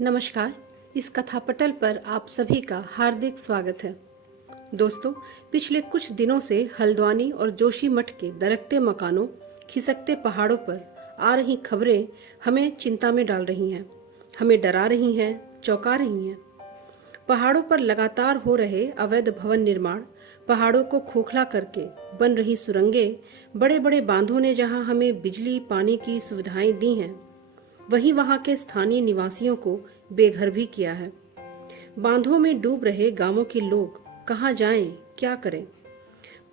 नमस्कार। इस कथापटल पर आप सभी का हार्दिक स्वागत है। दोस्तों, पिछले कुछ दिनों से हल्द्वानी और जोशीमठ के दरकते मकानों, खिसकते पहाड़ों पर आ रही खबरें हमें चिंता में डाल रही हैं, हमें डरा रही हैं, चौंका रही हैं। पहाड़ों पर लगातार हो रहे अवैध भवन निर्माण, पहाड़ों को खोखला करके बन रही सुरंगें, बड़े बड़े बांधों ने जहां हमें बिजली पानी की सुविधाएं दी हैं, वहीं वहां के स्थानीय निवासियों को बेघर भी किया है। बांधों में डूब रहे गांवों के लोग कहां जाएं, क्या करें?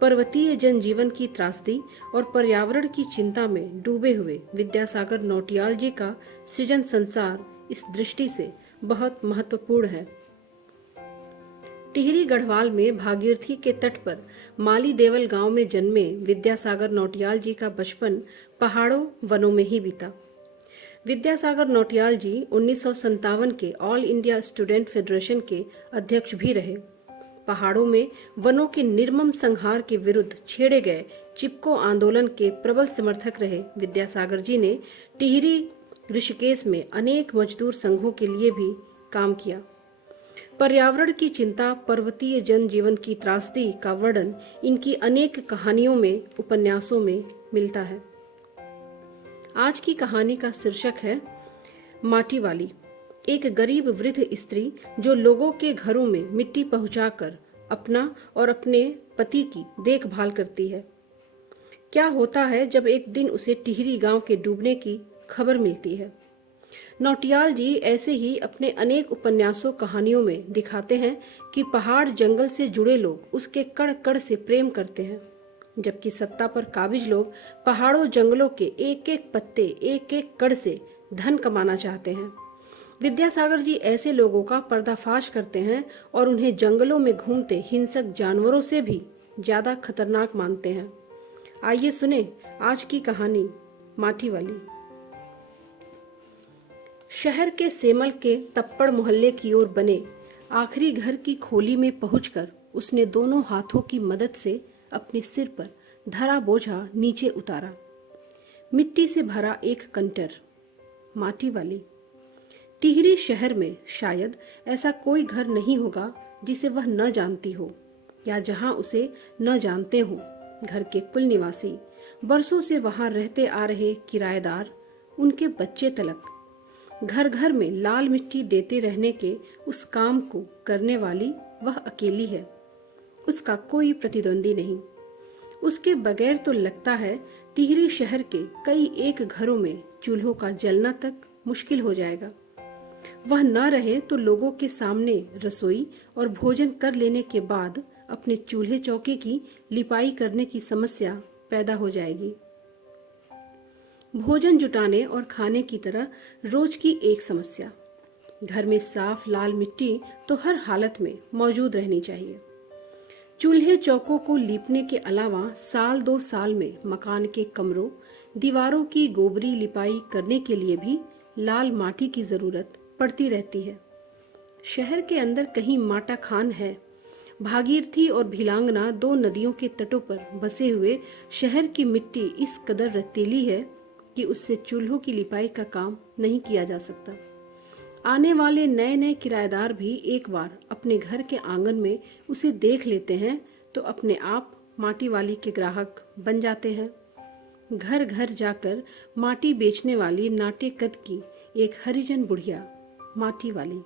पर्वतीय जनजीवन की त्रासदी और पर्यावरण की चिंता में डूबे हुए विद्यासागर नौटियाल जी का सृजन संसार इस दृष्टि से बहुत महत्वपूर्ण है। टिहरी गढ़वाल में भागीरथी के तट पर माली देवल गांव में जन्मे विद्यासागर नौटियाल जी का बचपन पहाड़ों वनों में ही बीता। विद्यासागर नौटियाल जी 1957 के ऑल इंडिया स्टूडेंट फेडरेशन के अध्यक्ष भी रहे। पहाड़ों में वनों के निर्मम संहार के विरुद्ध छेड़े गए चिपको आंदोलन के प्रबल समर्थक रहे विद्यासागर जी ने टिहरी ऋषिकेश में अनेक मजदूर संघों के लिए भी काम किया। पर्यावरण की चिंता, पर्वतीय जनजीवन की त्रासदी का वर्णन इनकी अनेक कहानियों में, उपन्यासों में मिलता है। आज की कहानी का शीर्षक है माटी वाली। एक गरीब वृद्ध स्त्री जो लोगों के घरों में मिट्टी पहुंचाकर अपना और अपने पति की देखभाल करती है। क्या होता है जब एक दिन उसे टिहरी गांव के डूबने की खबर मिलती है? नौटियाल जी ऐसे ही अपने अनेक उपन्यासों, कहानियों में दिखाते हैं कि पहाड़ जंगल से जुड़े लोग उसके कड़ कड़ से प्रेम करते हैं, जबकि सत्ता पर काबिज लोग पहाड़ों जंगलों के एक एक पत्ते, एक एक कड़ से धन कमाना चाहते हैं। विद्यासागर जी ऐसे लोगों का पर्दाफाश करते हैं और उन्हें जंगलों में घूमते हिंसक जानवरों से भी ज्यादा खतरनाक मानते हैं। आइए सुने आज की कहानी माटी वाली। शहर के सेमल के तप्पड़ मोहल्ले की ओर बने आखिरी घर की खोली में पहुंचकर उसने दोनों हाथों की मदद से अपने सिर पर धरा बोझा नीचे उतारा। मिट्टी से भरा एक कंटर, माटी वाली। टिहरी शहर में शायद ऐसा कोई घर नहीं होगा जिसे वह न जानती हो या जहां उसे न जानते हो। घर के कुल निवासी, बरसों से वहां रहते आ रहे किराएदार, उनके बच्चे तलक, घर घर में लाल मिट्टी देते रहने के उस काम को करने वाली वह अकेली है। उसका कोई प्रतिद्वंदी नहीं। उसके बगैर तो लगता है टिहरी शहर के कई एक घरों में चूल्हों का जलना तक मुश्किल हो जाएगा। वह न रहे तो लोगों के सामने रसोई और भोजन कर लेने के बाद अपने चूल्हे चौके की लिपाई करने की समस्या पैदा हो जाएगी। भोजन जुटाने और खाने की तरह रोज की एक समस्या। घर में साफ लाल मिट्टी तो हर हालत में मौजूद रहनी चाहिए। चूल्हे चौकों को लीपने के अलावा साल दो साल में मकान के कमरों, दीवारों की गोबरी लिपाई करने के लिए भी लाल माटी की जरूरत पड़ती रहती है। शहर के अंदर कहीं माटा खान है। भागीरथी और भिलांगना दो नदियों के तटों पर बसे हुए शहर की मिट्टी इस कदर रतीली है कि उससे चूल्हों की लिपाई का काम नहीं किया जा सकता। आने वाले नए नए किराएदार भी एक बार अपने घर के आंगन में उसे देख लेते हैं तो अपने आप माटी वाली के ग्राहक बन जाते हैं। घर घर जाकर माटी बेचने वाली नाटे कद की एक हरिजन बुढ़िया, माटी वाली।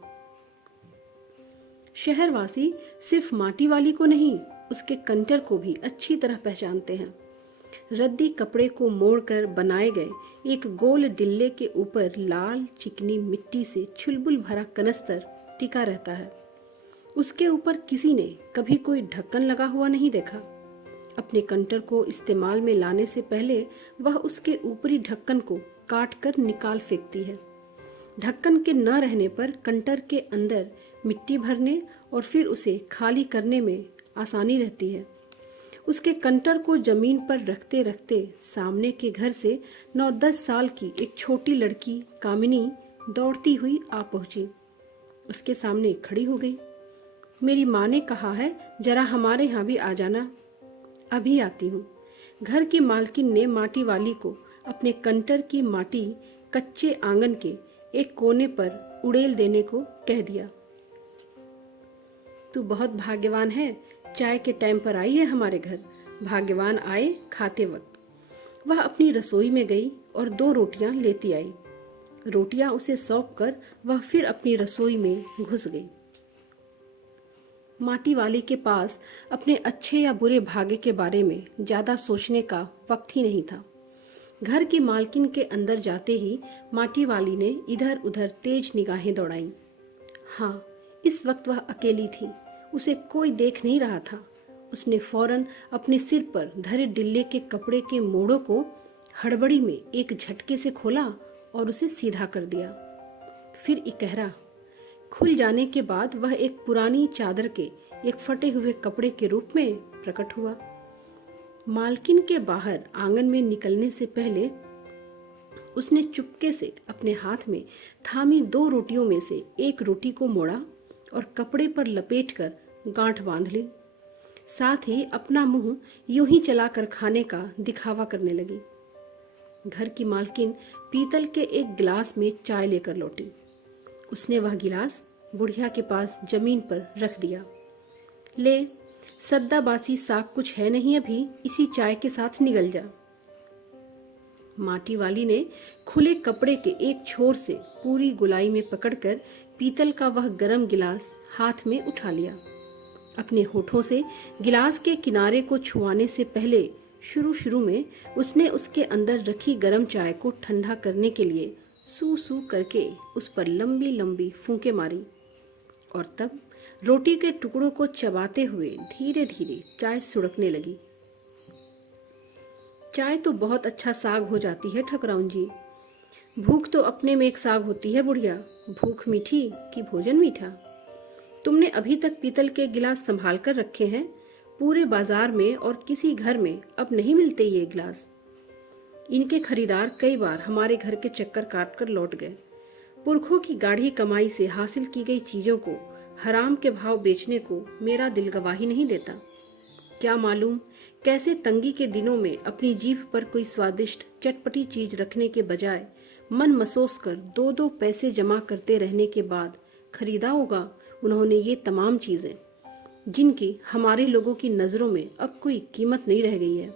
शहरवासी सिर्फ माटी वाली को नहीं, उसके कंटर को भी अच्छी तरह पहचानते हैं। रद्दी कपड़े को मोड़कर बनाए गए एक गोल डिल्ले के ऊपर लाल चिकनी मिट्टी से छुलबुल भरा कनस्तर टिका रहता है। उसके ऊपर किसी ने कभी कोई ढक्कन लगा हुआ नहीं देखा। अपने कंटर को इस्तेमाल में लाने से पहले वह उसके ऊपरी ढक्कन को काट कर निकाल फेंकती है। ढक्कन के न रहने पर कंटर के अंदर मिट्टी भरने और फिर उसे खाली करने में आसानी रहती है। उसके कंटर को जमीन पर रखते रखते सामने के घर से 9-10 साल की एक छोटी लड़की कामिनी दौड़ती हुई आ पहुंची। उसके सामने खड़ी हो गई। मेरी माँ ने कहा है जरा हमारे यहाँ भी आ जाना। अभी आती हूँ। घर की मालकिन ने माटी वाली को अपने कंटर की माटी कच्चे आंगन के एक कोने पर उड़ेल देने को कह दिया। तू बहुत भाग्यवान है, चाय के टाइम पर आई है हमारे घर। भाग्यवान आए खाते वक्त। वह अपनी रसोई में गई और 2 रोटियां लेती आई। रोटियां उसे सौंप कर वह फिर अपनी रसोई में घुस गई। माटी वाली के पास अपने अच्छे या बुरे भाग्य के बारे में ज्यादा सोचने का वक्त ही नहीं था। घर की मालकिन के अंदर जाते ही माटी वाली ने इधर उधर तेज निगाहें दौड़ाईं। हाँ, इस वक्त वह अकेली थी, उसे कोई देख नहीं रहा था। उसने फौरन अपने सिर पर धरे डिल्ले के कपड़े के मोड़ों को हड़बड़ी में एक झटके से खोला और उसे सीधा कर दिया। फिर इकहरा खुल जाने के बाद वह एक पुरानी चादर के एक फटे हुए कपड़े के रूप में प्रकट हुआ। मालकिन के बाहर आंगन में निकलने से पहले उसने चुपके से अपने हाथ में थामी 2 रोटियों में से एक रोटी को मोड़ा और कपड़े पर लपेटकर गांठ बांध ली। साथ ही अपना मुंह यूं ही चलाकर खाने का दिखावा करने लगी। घर की मालकिन पीतल के एक गिलास में चाय लेकर लौटी। उसने वह गिलास बुढ़िया के पास जमीन पर रख दिया। ले, सद्दा बासी साग कुछ है नहीं अभी, इसी चाय के साथ निगल जा। माटी वाली ने खुले कपड़े के एक छोर से पूरी गुलाई में पकड़कर पीतल का वह गरम गिलास हाथ में उठा लिया। अपने होठों से गिलास के किनारे को छुआने से पहले शुरू में उसने उसके अंदर रखी गरम चाय को ठंडा करने के लिए सू सू करके उस पर लंबी लंबी फूंके मारी और तब रोटी के टुकड़ों को चबाते हुए धीरे धीरे चाय सुड़कने लगी। चाय तो बहुत अच्छा साग हो जाती है ठकुराइन जी। भूख तो अपने में एक साग होती है बुढ़िया, भूख मीठी कि भोजन मीठा। तुमने अभी तक पीतल के गिलास संभाल कर रखे हैं, पूरे बाजार में और किसी घर में अब नहीं मिलते ये गिलास। इनके खरीदार कई बार हमारे घर के चक्कर काट कर लौट गए। पुरखों की गाढ़ी कमाई से हासिल की गई चीजों को हराम के भाव बेचने को मेरा दिल गवाही नहीं देता। क्या मालूम कैसे तंगी के दिनों में अपनी जीभ पर कोई स्वादिष्ट चटपटी चीज रखने के बजाय मन मसोस कर 2-2 पैसे जमा करते रहने के बाद खरीदा होगा उन्होंने ये तमाम चीजें, जिनकी हमारे लोगों की नजरों में अब कोई कीमत नहीं रह गई है।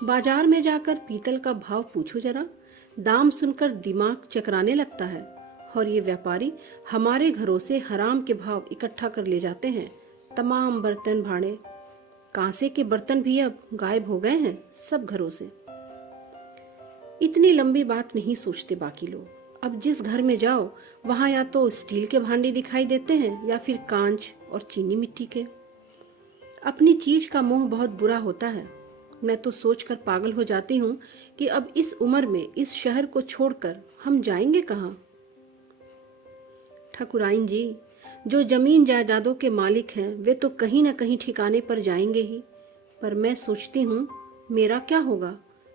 बाजार में जाकर पीतल का भाव पूछो जरा, दाम सुनकर दिमाग चकराने लगता है। और ये व्यापारी हमारे घरों से हराम के भाव इकट्ठा कर ले जाते हैं। तमाम बर्तन भाड़े, कांसे के बर्तन भी अब गायब हो गए हैं सब घरों से। इतनी लंबी बात नहीं सोचते बाकी लोग। अब जिस घर में जाओ वहां या तो स्टील के भांडे दिखाई देते हैं या फिर कांच और चीनी मिट्टी के। अपनी चीज का मोह बहुत बुरा होता है। मैं तो सोचकर पागल हो जाती हूँ कि अब इस उम्र में इस शहर को छोड़कर हम जाएंगे कहाँ। ठकुराइन जी, जो जमीन जायदादों के मालिक हैं वे तो कहीं न कहीं ठिकाने पर जाएंगे ही, पर मैं सोचती हूँ मेरा क्या होगा।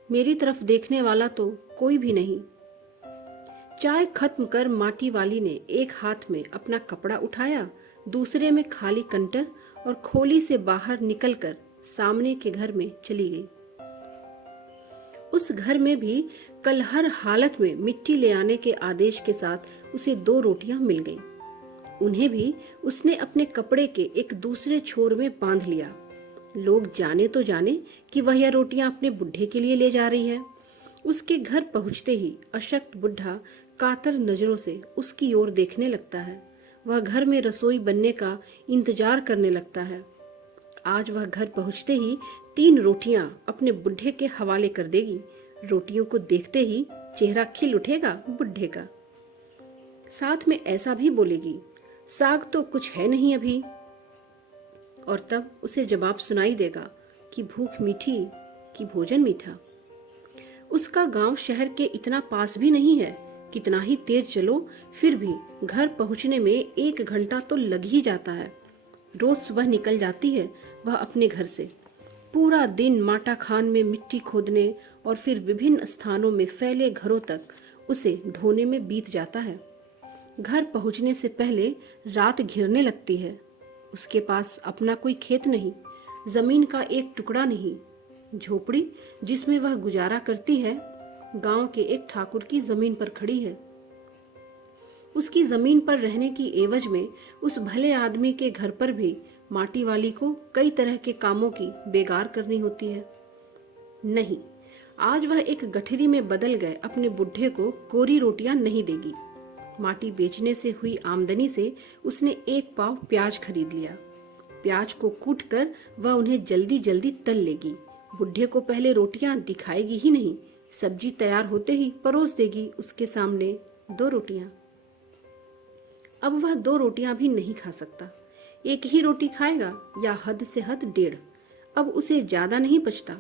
मेरी तरफ देखने वाला तो कोई भी नहीं। चाय खत्म कर माटी वाली ने एक हाथ में अपना कपड़ा उठाया, दूसरे में खाली कंटर और खोली से बाहर निकलकर सामने के घर में चली गई। उस घर में भी कल हर हालत में मिट्टी ले आने के आदेश के साथ उसे 2 रोटियां मिल गईं। उन्हें भी उसने अपने कपड़े के एक दूसरे छोर में बांध लिया। लोग जाने तो जाने कि वह यह रोटियां अपने बुढ़े के लिए ले जा रही है। उसके घर पहुंचते ही अशक्त बुढ़ा कातर नजरों से उसकी ओर देखने लगता है। वह घर में रसोई बनने का इंतजार करने लगता है। आज वह घर पहुंचते ही 3 रोटियां अपने बुढ़े के हवाले कर देगी। रोटियों को देखते ही चेहरा खिल उठेगा बुढ़े का। साथ में ऐसा भी बोलेगी, साग तो कुछ है नहीं अभी। और तब उसे जवाब सुनाई देगा कि भूख मीठी कि भोजन मीठा। उसका गांव शहर के इतना पास भी नहीं है। कितना ही तेज चलो फिर भी घर पहुंचने में 1 घंटा तो लग ही जाता है। रोज सुबह निकल जाती है वह अपने घर से। पूरा दिन माटा खान में मिट्टी खोदने और फिर विभिन्न स्थानों में फैले घरों तक उसे ढोने में बीत जाता है। घर पहुंचने से पहले रात घिरने लगती है। उसके पास अपना कोई खेत नहीं, जमीन का एक टुकड़ा नहीं। झोपड़ी जिसमें वह गुजारा करती है गांव के एक ठाकुर की जमीन पर खड़ी है। उसकी जमीन पर रहने की एवज में उस भले आदमी के घर पर भी माटी वाली को कई तरह के कामों की बेगार करनी होती है। नहीं, आज वह एक गठरी में बदल गए अपने बुढ़े को कोरी रोटियां नहीं देगी। माटी बेचने से हुई आमदनी से उसने एक पाव प्याज खरीद लिया। प्याज को कूटकर वह उन्हें जल्दी जल्दी तल लेगी। बुढ़े को पहले रोटियां दिखाएगी ही नहीं, सब्जी तैयार होते ही परोस देगी उसके सामने 2 रोटियां। अब वह 2 रोटियां भी नहीं खा सकता। एक ही रोटी खाएगा या हद से हद 1.5। अब उसे ज्यादा नहीं बचता।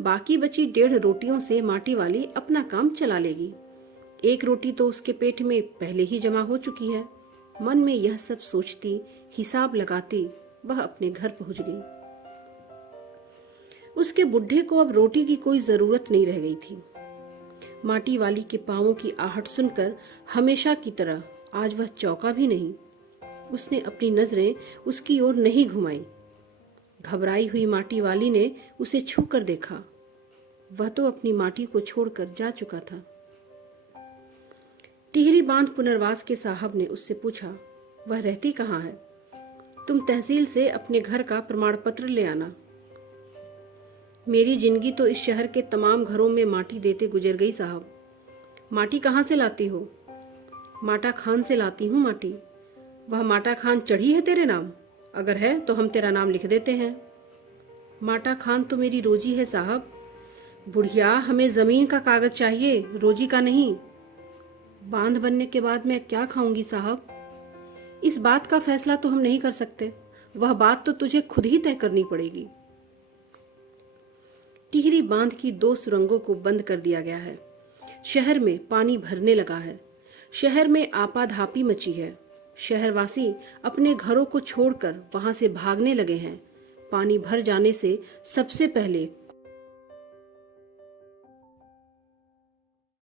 बाकी बची 1.5 रोटियों से माटी वाली अपना काम चला लेगी। 1 रोटी तो उसके पेट में पहले ही जमा हो चुकी है। मन में यह सब सोचती, हिसाब लगाती वह अपने घर पहुंच गई। उसके बुढ़े को अब रोटी की कोई जरूरत नहीं रह गई थी। माटी वाली के पांवों की आहट सुनकर हमेशा की तरह आज वह चौंका भी नहीं। उसने अपनी नजरें उसकी ओर नहीं घुमाई। घबराई हुई माटी वाली ने उसे छू कर देखा। वह तो अपनी माटी को छोड़कर जा चुका था। टिहरी बांध पुनर्वास के साहब ने उससे पूछा, वह रहती कहाँ है? तुम तहसील से अपने घर का प्रमाण पत्र ले आना। मेरी जिंदगी तो इस शहर के तमाम घरों में माटी देते गुजर गई साहब। माटी कहाँ से लाती हो? माटा खान से लाती हूँ माटी। वह माटा खान चढ़ी है तेरे नाम? अगर है तो हम तेरा नाम लिख देते हैं। माटा खान तो मेरी रोजी है साहब। बुढ़िया, हमें जमीन का कागज चाहिए, रोजी का नहीं। बांध बनने के बाद मैं क्या खाऊंगी साहब? इस बात का फैसला तो हम नहीं कर सकते। वह बात तो तुझे खुद ही तय करनी पड़ेगी। टिहरी बांध की 2 सुरंगों को बंद कर दिया गया है। शहर में पानी भरने लगा है। शहर में आपाधापी मची है। शहरवासी अपने घरों को छोड़कर वहां से भागने लगे हैं। पानी भर जाने से सबसे पहले